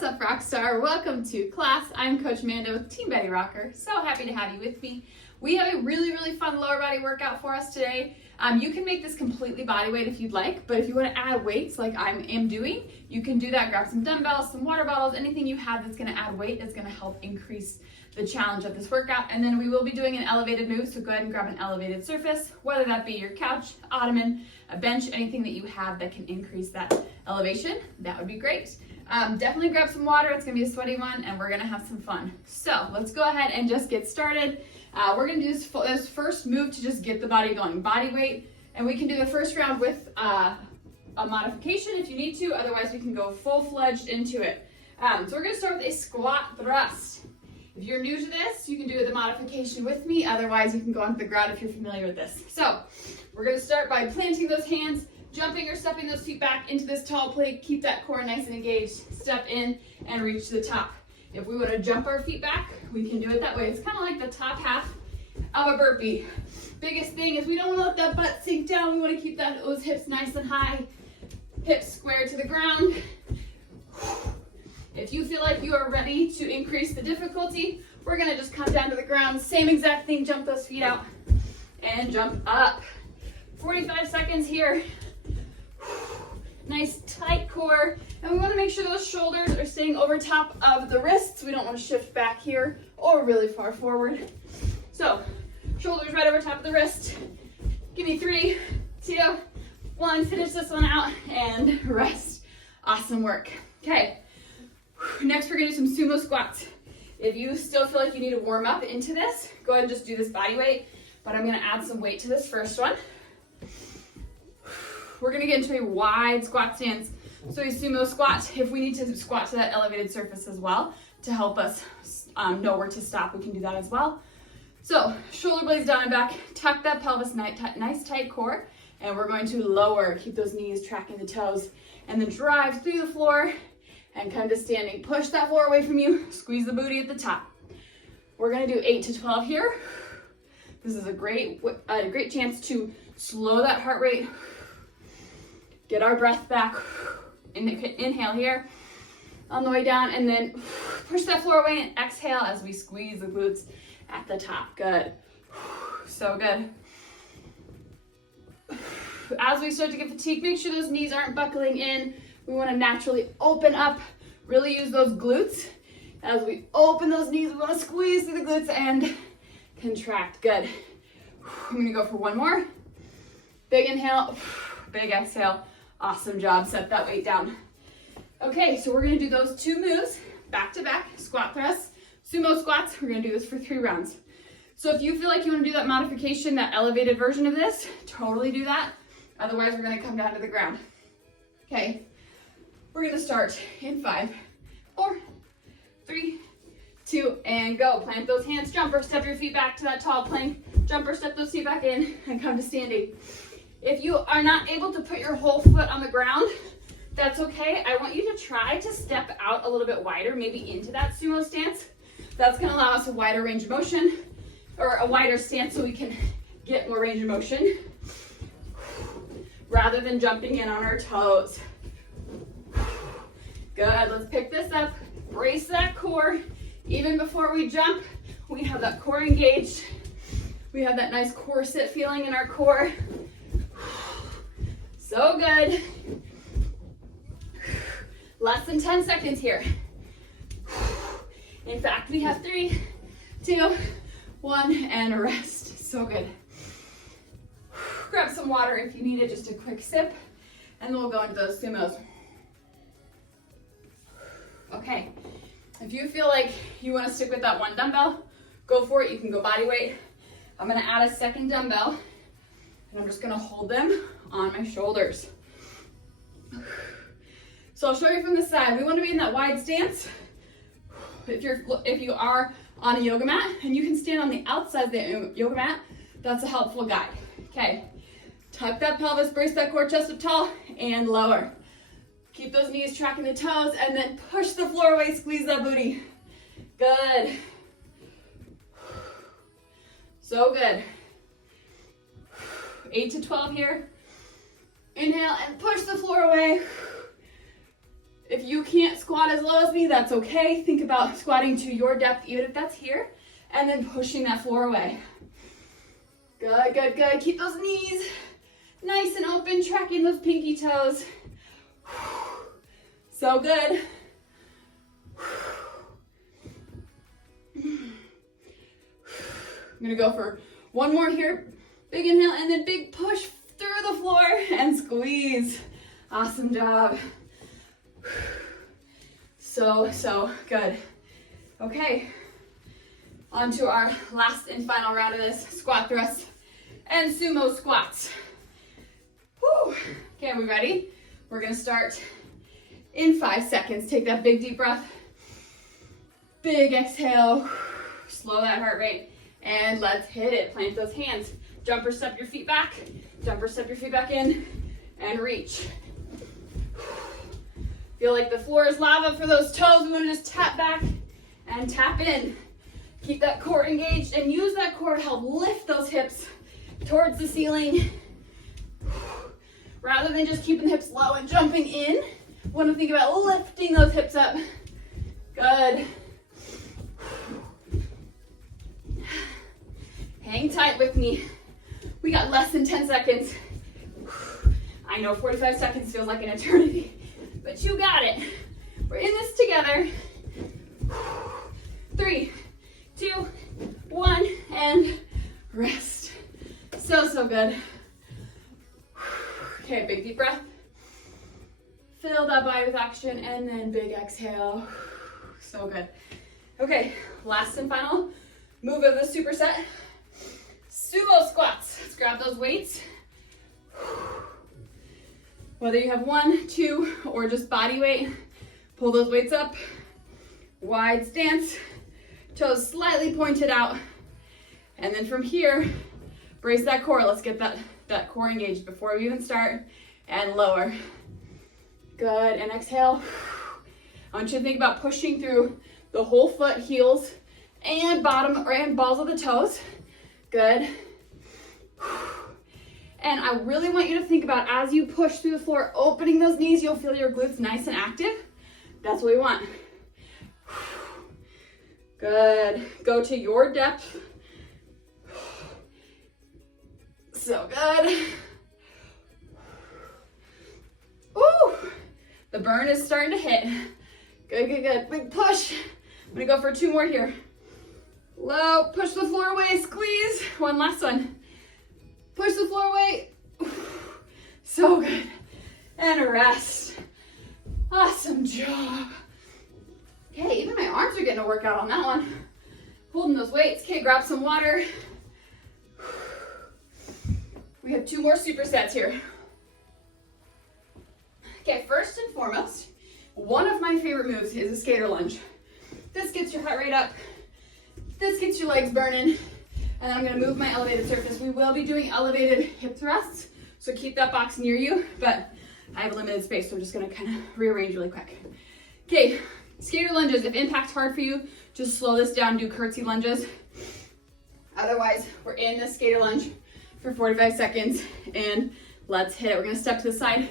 What's up, Rockstar? Welcome to class. I'm Coach Amanda with Team Betty Rocker. So happy to have you with me. We have a really fun lower body workout for us today. You can make this completely body weight if you'd like, but if you want to add weights like I am doing, you can do that. Grab some dumbbells, some water bottles, anything you have that's going to add weight is going to help increase the challenge of this workout. And then we will be doing an elevated move, so go ahead and grab an elevated surface, whether that be your couch, ottoman, a bench, anything that you have that can increase that elevation. That would be great. Definitely grab some water. It's gonna be a sweaty one and we're gonna have some fun. So let's go ahead and just get started. We're gonna do this first move to just get the body going, body weight. And we can do the first round with a modification if you need to, otherwise we can go full-fledged into it. So we're gonna start with a squat thrust. If you're new to this, you can do the modification with me, otherwise you can go onto the ground if you're familiar with this. So we're gonna start by planting those hands, jumping or stepping those feet back into this tall plank. Keep that core nice and engaged. Step in and reach to the top. If we want to jump our feet back, we can do it that way. It's kind of like the top half of a burpee. Biggest thing is we don't want to let that butt sink down. We want to keep those hips nice and high, hips square to the ground. If you feel like you are ready to increase the difficulty, we're going to just come down to the ground. Same exact thing, jump those feet out and jump up. 45 seconds here. Nice tight core, and we want to make sure those shoulders are staying over top of the wrists. We don't want to shift back here or really far forward. So shoulders right over top of the wrist. Give me 3, 2, 1. Finish this one out and rest. Awesome work. Okay, next we're gonna do some sumo squats. If you still feel like you need to warm up into this, go ahead and just do this body weight, but I'm gonna add some weight to this first one. We're gonna get into a wide squat stance. So a sumo squat, if we need to squat to that elevated surface as well to help us know where to stop, we can do that as well. So shoulder blades down and back, tuck that pelvis, nice tight core, and we're going to lower, keep those knees tracking the toes, and then drive through the floor and come to standing. Push that floor away from you, squeeze the booty at the top. We're gonna do 8 to 12 here. This is a great chance to slow that heart rate, get our breath back. Inhale here on the way down, and then push that floor away and exhale as we squeeze the glutes at the top. Good. So good. As we start to get fatigued, make sure those knees aren't buckling in. We want to naturally open up, really use those glutes. As we open those knees, we want to squeeze through the glutes and contract. Good. I'm going to go for one more. Big inhale, big exhale. Awesome job, set that weight down. Okay, so we're gonna do those 2 moves, back to back, squat thrusts, sumo squats. We're gonna do this for 3 rounds. So if you feel like you wanna do that modification, that elevated version of this, totally do that. Otherwise, we're gonna come down to the ground. Okay, we're gonna start in 5, 4, 3, 2, and go. Plant those hands, jumper, step your feet back to that tall plank, jumper, step those feet back in, and come to standing. If you are not able to put your whole foot on the ground, that's okay. I want you to try to step out a little bit wider, maybe into that sumo stance. That's gonna allow us a wider range of motion, or a wider stance so we can get more range of motion, rather than jumping in on our toes. Good, let's pick this up, brace that core. Even before we jump, we have that core engaged. We have that nice corset feeling in our core. So good. Less than 10 seconds here. In fact, we have 3, 2, 1, and rest. So good. Grab some water if you need it, just a quick sip, and then we'll go into those sumos. Okay, if you feel like you want to stick with that one dumbbell, go for it. You can go body weight. I'm gonna add a second dumbbell, and I'm just gonna hold them on my shoulders. So I'll show you from the side. We want to be in that wide stance. If you are on a yoga mat and you can stand on the outside of the yoga mat, that's a helpful guide. Okay, tuck that pelvis, brace that core, chest up tall, and lower. Keep those knees tracking the toes, and then push the floor away, squeeze that booty. Good. So good. 8 to 12 here. Inhale and push the floor away. If you can't squat as low as me, that's okay. Think about squatting to your depth, even if that's here, and then pushing that floor away. Good, good, good. Keep those knees nice and open, tracking those pinky toes. So good. I'm gonna go for one more here. Big inhale and then big push through the floor and squeeze. Awesome job. So good. Okay, on to our last and final round of this, squat thrust and sumo squats. Whew. Okay, are we ready? We're gonna start in 5 seconds. Take that big deep breath. Big exhale. Slow that heart rate. And let's hit it. Plant those hands. Jumper step your feet back. Jumper step your feet back in. And reach. Feel like the floor is lava for those toes. We want to just tap back and tap in. Keep that core engaged and use that core to help lift those hips towards the ceiling. Rather than just keeping the hips low and jumping in, want to think about lifting those hips up. Good. Hang tight with me. We got less than 10 seconds. I know 45 seconds feels like an eternity, but you got it. We're in this together. 3, 2, 1, and rest. So good. Okay, big deep breath. Fill that body with oxygen, and then big exhale. So good. Okay, last and final move of the superset. Sumo squats. Let's grab those weights. Whether you have 1, 2, or just body weight, pull those weights up. Wide stance, toes slightly pointed out. And then from here, brace that core. Let's get that core engaged before we even start. And lower. Good, and exhale. I want you to think about pushing through the whole foot, heels, and bottom and balls of the toes. Good. And I really want you to think about, as you push through the floor, opening those knees, you'll feel your glutes nice and active. That's what we want. Good. Go to your depth. So good. Ooh, the burn is starting to hit. Good, good, good. Big push. I'm gonna go for 2 more here. Low, push the floor away, squeeze. One last one. Push the floor away. So good. And a rest. Awesome job. Okay, even my arms are getting a workout on that one. Holding those weights. Okay, grab some water. We have 2 more supersets here. Okay, first and foremost, one of my favorite moves is a skater lunge. This gets your heart rate up. This gets your legs burning. And I'm gonna move my elevated surface. We will be doing elevated hip thrusts, so keep that box near you, but I have limited space, so I'm just gonna kind of rearrange really quick. Okay, skater lunges. If impact's hard for you, just slow this down, do curtsy lunges. Otherwise, we're in the skater lunge for 45 seconds, and let's hit it. We're gonna step to the side,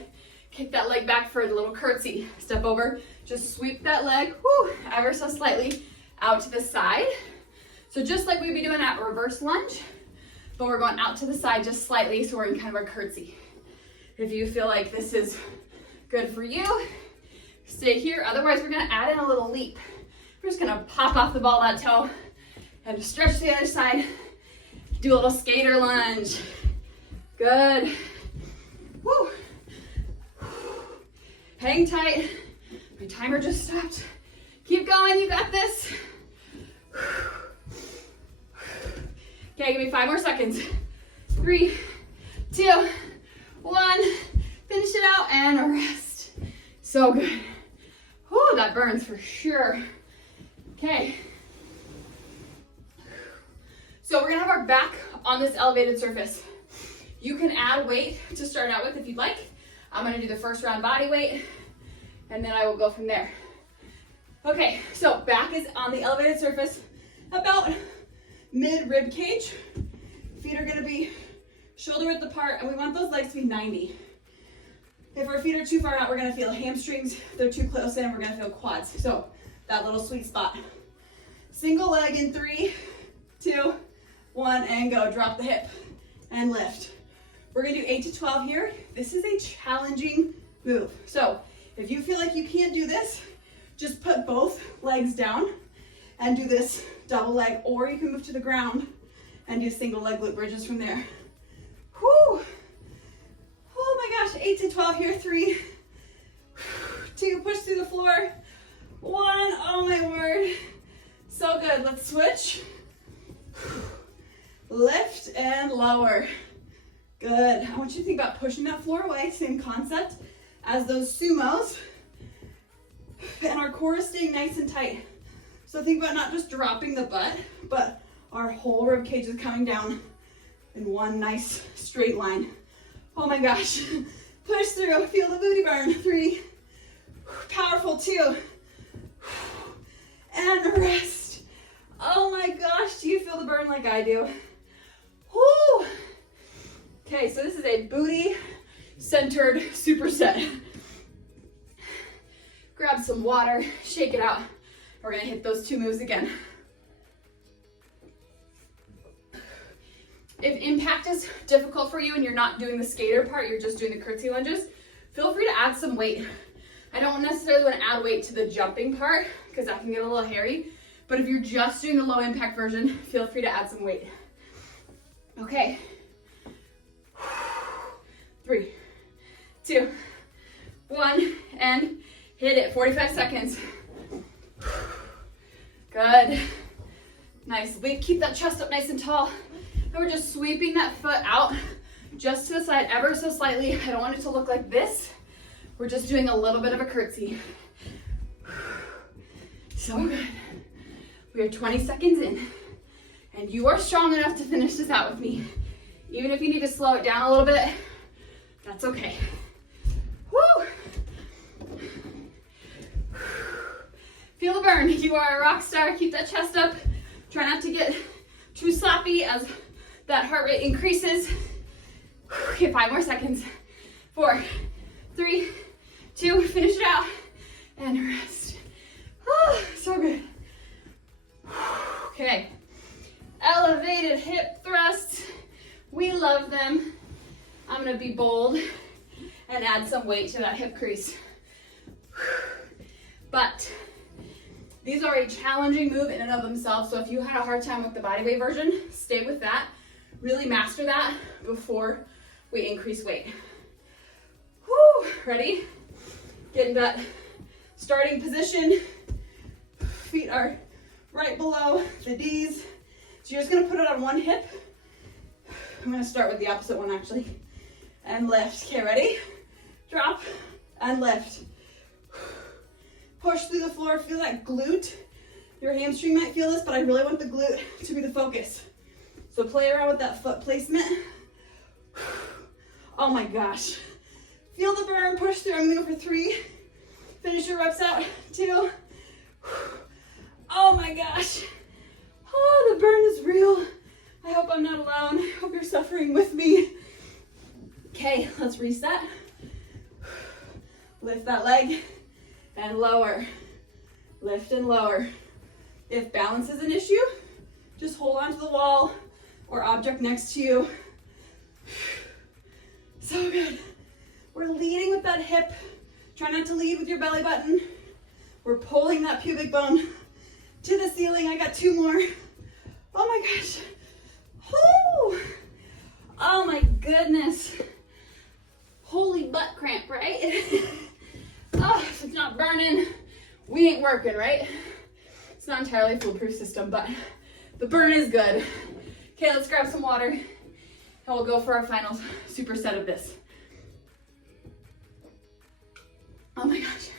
kick that leg back for a little curtsy. Step over, just sweep that leg, ever so slightly out to the side. So just like we'd be doing that reverse lunge, but we're going out to the side just slightly, so we're in kind of a curtsy. If you feel like this is good for you, stay here. Otherwise, we're gonna add in a little leap. We're just gonna pop off the ball of that toe and just stretch to the other side. Do a little skater lunge. Good. Woo. Hang tight. My timer just stopped. Keep going, you got this. Okay, give me 5 more seconds. 3, 2, 1. Finish it out and rest. So good. Whew, that burns for sure. Okay. So we're gonna have our back on this elevated surface. You can add weight to start out with if you'd like. I'm gonna do the first round body weight, and then I will go from there. Okay, so back is on the elevated surface, about mid rib cage. Feet are gonna be shoulder width apart, and we want those legs to be 90. If our feet are too far out, we're gonna feel hamstrings. If they're too close in, we're gonna feel quads. So that little sweet spot. Single leg in 3, 2, 1, and go. Drop the hip and lift. We're gonna do 8 to 12 here. This is a challenging move. So if you feel like you can't do this, just put both legs down and do this double leg, or you can move to the ground and do single leg glute bridges from there. Whew. Oh my gosh, 8 to 12 here. 3, 2, push through the floor. 1, oh my word. So good, let's switch. Lift and lower. Good, I want you to think about pushing that floor away, same concept as those sumos. And our core is staying nice and tight. So think about not just dropping the butt, but our whole rib cage is coming down in one nice straight line. Oh my gosh. Push through, feel the booty burn. 3, powerful. 2, and rest. Oh my gosh, do you feel the burn like I do? Whoo. Okay, so this is a booty centered superset. Grab some water, shake it out. We're gonna hit those 2 moves again. If impact is difficult for you and you're not doing the skater part, you're just doing the curtsy lunges, feel free to add some weight. I don't necessarily want to add weight to the jumping part because that can get a little hairy, but if you're just doing the low impact version, feel free to add some weight. Okay. 3, 2, 1, and hit it. 45 seconds. Good. Nice. Keep that chest up nice and tall. And we're just sweeping that foot out just to the side ever so slightly. I don't want it to look like this. We're just doing a little bit of a curtsy. So good. We are 20 seconds in, and you are strong enough to finish this out with me. Even if you need to slow it down a little bit, that's okay. Woo! Feel the burn. You are a rock star. Keep that chest up. Try not to get too sloppy as that heart rate increases. Okay, 5 more seconds. 4, 3, 2, finish it out, and rest. Oh, so good. Okay, elevated hip thrusts. We love them. I'm gonna be bold and add some weight to that hip crease. But these are a challenging move in and of themselves, so if you had a hard time with the body weight version, stay with that. Really master that before we increase weight. Whew, ready? Get into that starting position. Feet are right below the D's. So you're just gonna put it on one hip. I'm gonna start with the opposite one actually. And lift. Okay, ready? Drop and lift. Push through the floor, feel that glute. Your hamstring might feel this, but I really want the glute to be the focus. So play around with that foot placement. Oh my gosh. Feel the burn, push through. I'm gonna go for 3. Finish your reps out. 2. Oh my gosh. Oh, the burn is real. I hope I'm not alone. I hope you're suffering with me. Okay, let's reset. Lift that leg and lower. Lift and lower. If balance is an issue, just hold on to the wall or object next to you. So good. We're leading with that hip. Try not to lead with your belly button. We're pulling that pubic bone to the ceiling. I got 2 more. Oh my gosh. Woo. Oh my goodness. Holy butt cramp, right? Oh, if it's not burning, we ain't working, right? It's not entirely a foolproof system, but the burn is good. Okay, let's grab some water and we'll go for our final superset of this. Oh my gosh.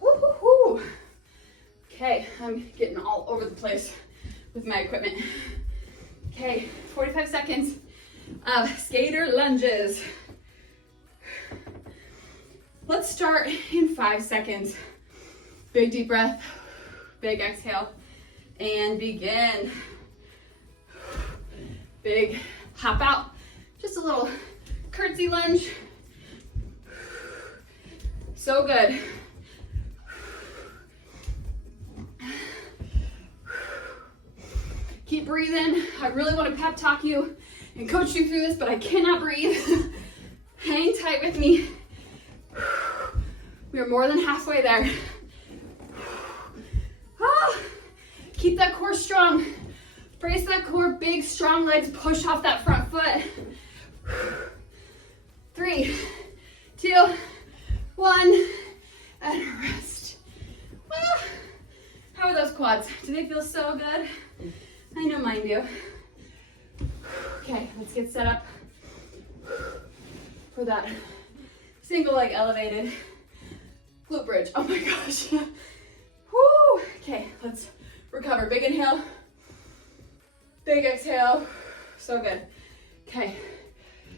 Woo, woo, woo. Okay, I'm getting all over the place with my equipment. Okay, 45 seconds of skater lunges. Let's start in 5 seconds. Big deep breath, big exhale, and begin. Big hop out, just a little curtsy lunge. So good. Keep breathing. I really want to pep talk you and coach you through this, but I cannot breathe. Hang tight with me. We are more than halfway there. Keep that core strong. Brace that core, big, strong legs. Push off that front foot. 3, 2, 1, and rest. How are those quads? Do they feel so good? I know mine do. Okay, let's get set up for that single leg elevated glute bridge. Oh my gosh. Woo! Okay, let's recover. Big inhale, big exhale. So good. Okay,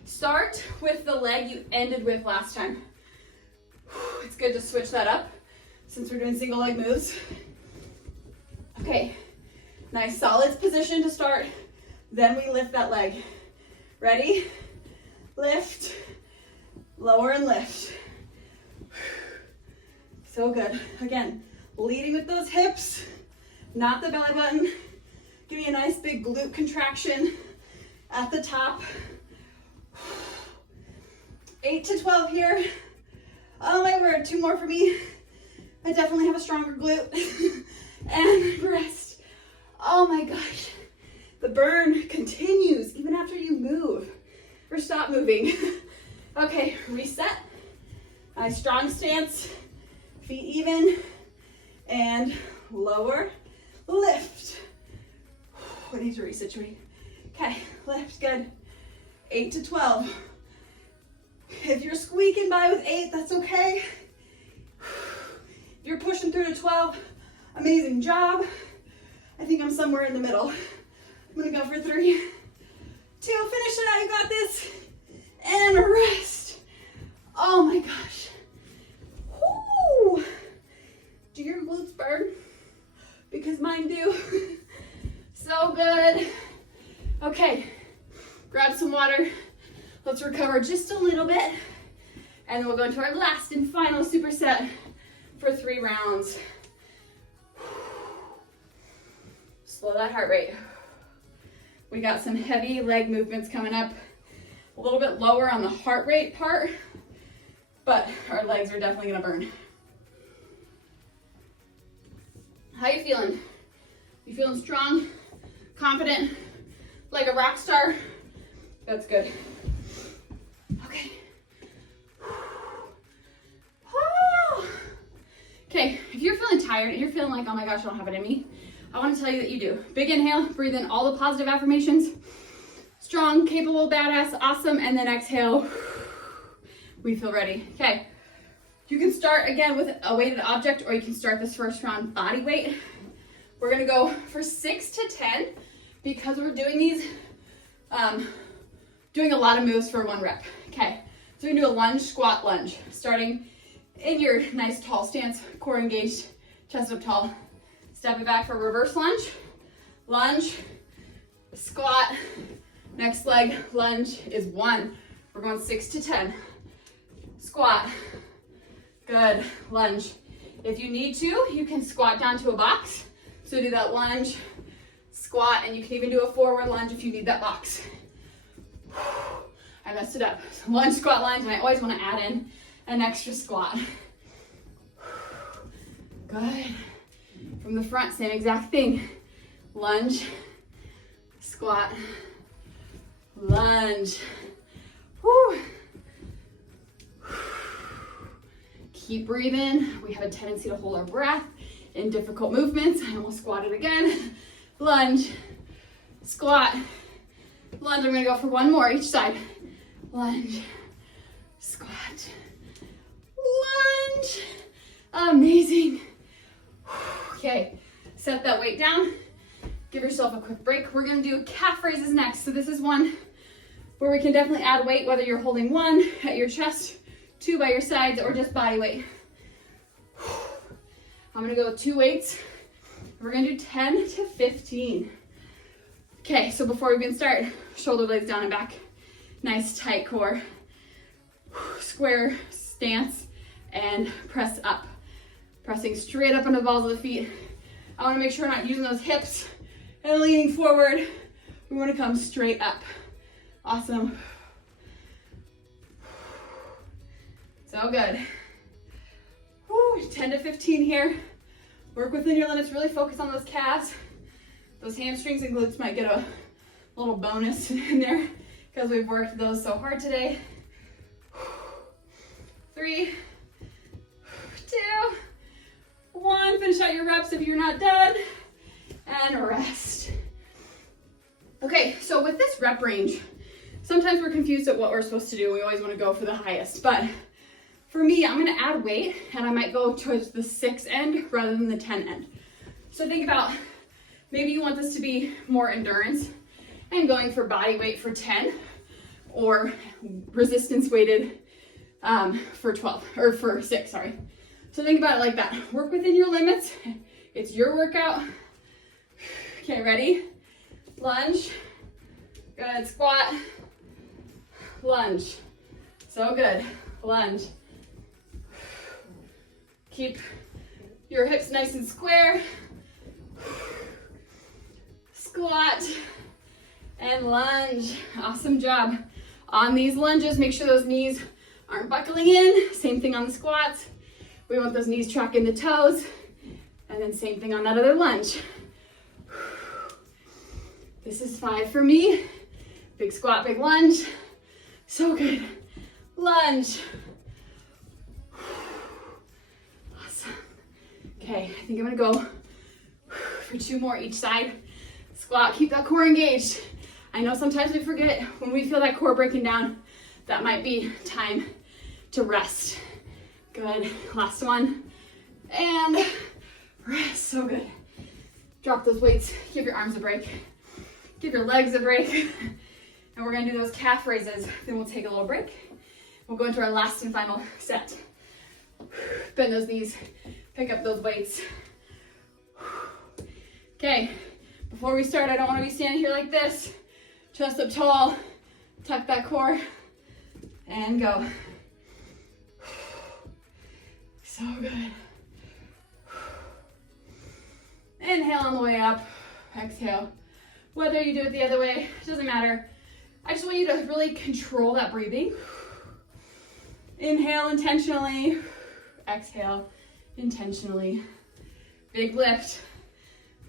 start with the leg you ended with last time. It's good to switch that up since we're doing single leg moves. Okay, nice solid position to start. Then we lift that leg. Ready? Lift, lower and lift. So good. Again, leading with those hips, not the belly button. Give me a nice big glute contraction at the top. 8 to 12 here. Oh my word, 2 more for me. I definitely have a stronger glute. And rest. Oh my gosh. The burn continues even after you move or stop moving. Okay, reset. Nice strong stance. Feet even. And lower, lift. I need to resituate. Okay, lift, good. 8 to 12. If you're squeaking by with 8, that's okay. If you're pushing through to 12, amazing job. I think I'm somewhere in the middle. I'm gonna go for 3, 2, finish it out, you got this. And rest. Oh my gosh. Woo. Do your glutes burn? Because mine do. So good. Okay, grab some water. Let's recover just a little bit. And then we'll go into our last and final superset for 3 rounds. Slow that heart rate. We got some heavy leg movements coming up. A little bit lower on the heart rate part, but our legs are definitely gonna burn. How you feeling? You feeling strong, confident, like a rock star? That's good. Okay. Okay, if you're feeling tired and you're feeling like, oh my gosh, I don't have it in me, I want to tell you that you do. Big inhale, breathe in all the positive affirmations. Strong, capable, badass, awesome, and then exhale. We feel ready. Okay, you can start again with a weighted object, or you can start this first round body weight. We're gonna go for 6 to 10 because we're doing these, doing a lot of moves for 1 rep. Okay, so we're gonna do a lunge, squat, lunge, starting in your nice tall stance, core engaged, chest up tall. Step it back for reverse lunge, lunge, squat. Next leg lunge is 1. We're going 6 to 10. Squat, good, lunge. If you need to, you can squat down to a box. So do that lunge, squat, and you can even do a forward lunge if you need that box. I messed it up. So lunge, squat, lunge, and I always want to add in an extra squat. Good. From the front, same exact thing. Lunge, squat, lunge. Woo. Keep breathing. We have a tendency to hold our breath in difficult movements. I almost squatted again. Lunge, squat, lunge. I'm gonna go for 1 more each side. Lunge, squat, lunge. Amazing. Okay, set that weight down. Give yourself a quick break. We're gonna do calf raises next. So this is one where we can definitely add weight, whether you're holding 1 at your chest, 2 by your sides, or just body weight. I'm gonna go with 2 weights. We're gonna do 10 to 15. Okay, so before we even start, shoulder blades down and back. Nice tight core. Square stance and press up. Pressing straight up on the balls of the feet. I want to make sure we're not using those hips and leaning forward. We want to come straight up. Awesome. So good. Woo, 10 to 15 here. Work within your limits. Really focus on those calves. Those hamstrings and glutes might get a little bonus in there because we've worked those so hard today. 3, 2, 1. Finish out your reps if you're not done. And rest. Okay, so with this rep range, sometimes we're confused at what we're supposed to do. We always want to go for the highest, but for me, I'm going to add weight and I might go towards the 6 end rather than the 10 end. So think about, maybe you want this to be more endurance and going for body weight for 10 or resistance weighted for 12 or for 6, sorry. So think about it like that. Work within your limits. It's your workout. Okay, ready? Lunge. Good. Squat. Lunge. So good. Lunge. Keep your hips nice and square. Squat and lunge. Awesome job. On these lunges, make sure those knees aren't buckling in. Same thing on the squats. We want those knees tracking the toes. And then same thing on that other lunge. This is 5 for me. Big squat, big lunge. So good. Lunge. Awesome. Okay, I think I'm gonna go for 2 more each side. Squat, keep that core engaged. I know sometimes we forget when we feel that core breaking down, that might be time to rest. Good, last one. And rest, so good. Drop those weights, give your arms a break. Give your legs a break. And we're gonna do those calf raises. Then we'll take a little break. We'll go into our last and final set. Bend those knees, pick up those weights. Okay, before we start, I don't wanna be standing here like this. Chest up tall, tuck that core, and go. So good. Inhale on the way up, exhale. Whether you do it the other way, doesn't matter. I just want you to really control that breathing. Inhale intentionally, exhale intentionally. Big lift.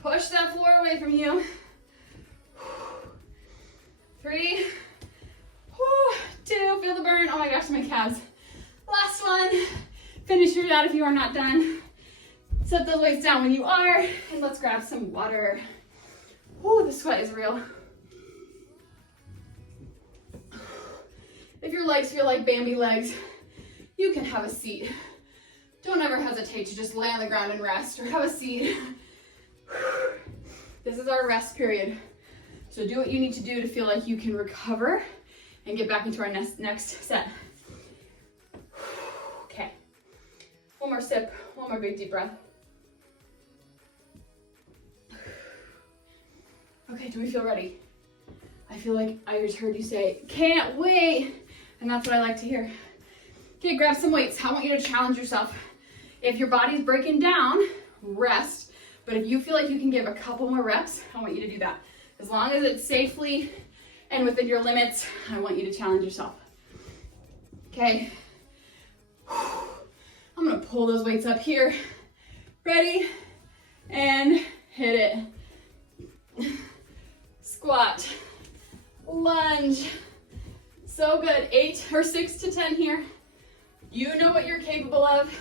Push that floor away from you. 3, 2, feel the burn. Oh my gosh, my calves. Last one. Finish your out if you are not done. Set those weights down when you are, and let's grab some water. Oh, the sweat is real. If your legs feel like Bambi legs, you can have a seat. Don't ever hesitate to just lay on the ground and rest, or have a seat. This is our rest period. So do what you need to do to feel like you can recover and get back into our next set. Okay. One more sip, one more big deep breath. Okay, do we feel ready? I feel like I just heard you say, can't wait. And that's what I like to hear. Okay, grab some weights. I want you to challenge yourself. If your body's breaking down, rest. But if you feel like you can give a couple more reps, I want you to do that. As long as it's safely and within your limits, I want you to challenge yourself. Okay. I'm gonna pull those weights up here. Ready? And hit it. Squat. Lunge. So good. 8 or 6 to 10 here. You know what you're capable of.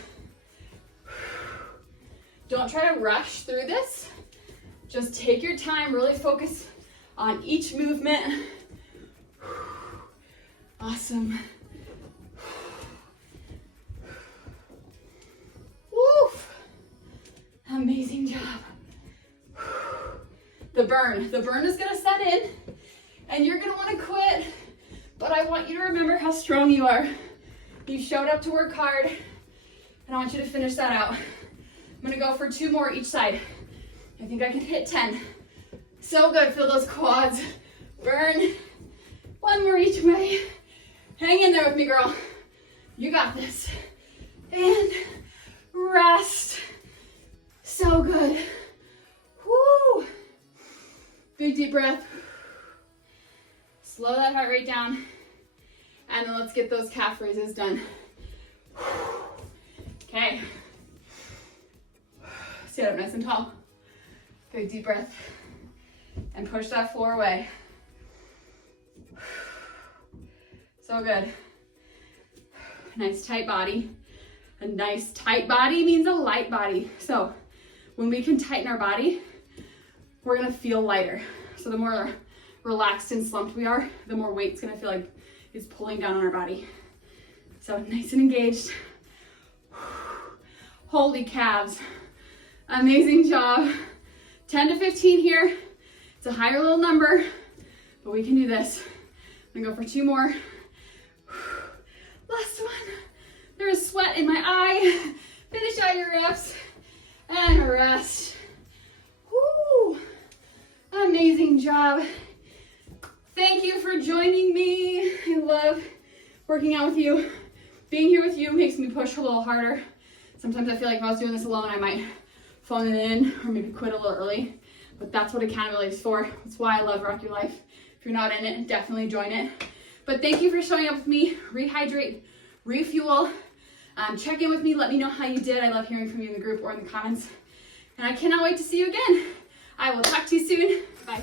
Don't try to rush through this. Just take your time, really focus on each movement. Awesome. Woof. Amazing job. The burn is gonna set in and you're gonna wanna quit, but I want you to remember how strong you are. You showed up to work hard and I want you to finish that out. I'm gonna go for 2 more each side. I think I can hit 10. So good, feel those quads. Burn. 1 more each way. Hang in there with me, girl. You got this. And rest. So good. Woo. Big deep breath. Slow that heart rate down. And then let's get those calf raises done. Okay. Sit up nice and tall. Big deep breath. And push that floor away. So good. Nice tight body. A nice tight body means a light body. So when we can tighten our body, we're gonna feel lighter. So the more relaxed and slumped we are, the more weight's gonna feel like it's pulling down on our body. So nice and engaged. Holy calves. Amazing job. 10 to 15 here. It's a higher little number, but we can do this. I'm gonna go for 2 more. Last one. There is sweat in my eye. Finish out your reps and rest. Woo. Amazing job. Thank you for joining me. I love working out with you. Being here with you makes me push a little harder. Sometimes I feel like if I was doing this alone, I might phone it in or maybe quit a little early. But that's what accountability is for. That's why I love Rock Your Life. If you're not in it, definitely join it. But thank you for showing up with me. Rehydrate, refuel. Check in with me. Let me know how you did. I love hearing from you in the group or in the comments. And I cannot wait to see you again. I will talk to you soon. Bye.